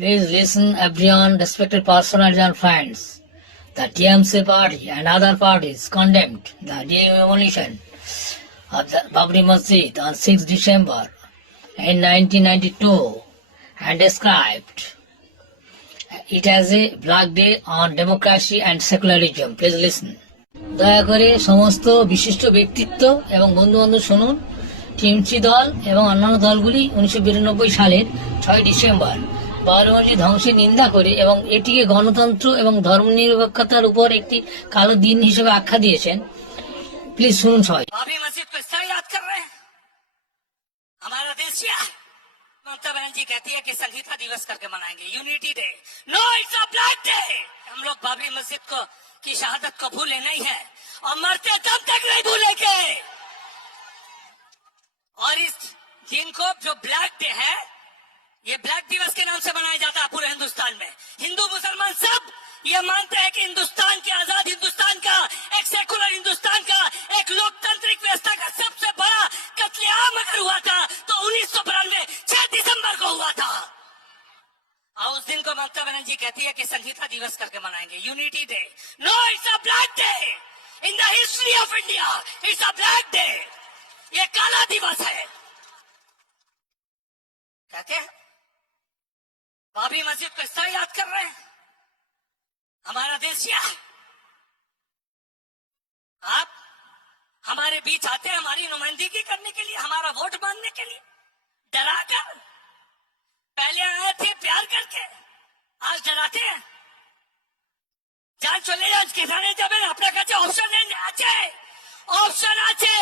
Please listen, everyone, respected personalities and friends. The TMC party and other parties condemned the demolition of the Babri Masjid on 6 December in 1992 and described it as a black day on democracy and secularism. Please listen. দয়া করে সমস্ত বিশিষ্ট ব্যক্তিত্ব এবং বন্ধু-বান্ধব শুনুন। TMC দল এবং অন্যান্য দলগুলি 1992 সালের 6 ডিসেম্বর বাবরি মসজিদ ধ্বংসের নিন্দা করে এবং এটিকে গণতন্ত্র এবং ধর্মনিরপেক্ষতার উপর একটি কালো দিন হিসেবে আখ্যা দিয়েছেন। প্লিজ শুনুন সবাই। बाबरी मस्जिद को इस तरह याद कर रहे हैं। हमारा देश क्या है? ममता बनर्जी कहती है कि संगीता दिवस करके मनाएंगे, unity day. No, it's a black day. हम लोग बाबरी मस्जिद को की शहादत को भूले नहीं है और मरते दम तक नहीं भूलेंगे। और इस दिन को जो ब्लैक डे है, ये ब्लैक दिवस के नाम से मनाया जाता है पूरे हिंदुस्तान में। हिंदू मुसलमान सब ये मानते हैं कि हिंदुस्तान के आजाद हिंदुस्तान का, एक सेकुलर हिंदुस्तान का, एक लोकतांत्रिक व्यवस्था का सबसे बड़ा कत्लेआम अगर हुआ था तो 1992 6 दिसंबर को हुआ था। और उस दिन को ममता बनर्जी कहती है कि संगीता दिवस करके मनाएंगे, unity day. No, it's a black day in the history of India. It's a black day. ये काला दिवस है। कहते हैं बाबरी मस्जिद को इस तरह याद कर रहे हैं। हमारा देश क्या है? आप हमारे बीच आते हैं हमारी नुमाइंदगी करने के लिए, हमारा वोट मांगने के लिए, डरा कर। पहले आए थे प्यार करके, आज डराते हैं। যান চলে যান, যেখানে যাবেন আপনার কাছে অপশন আছে, অপশন আছে,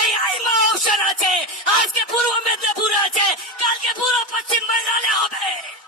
এই আইমা অপশন আছে। আজকে পূর্ব মেদিনীপুর আছে, কালকে পুরো পশ্চিম বাংলায় হবে।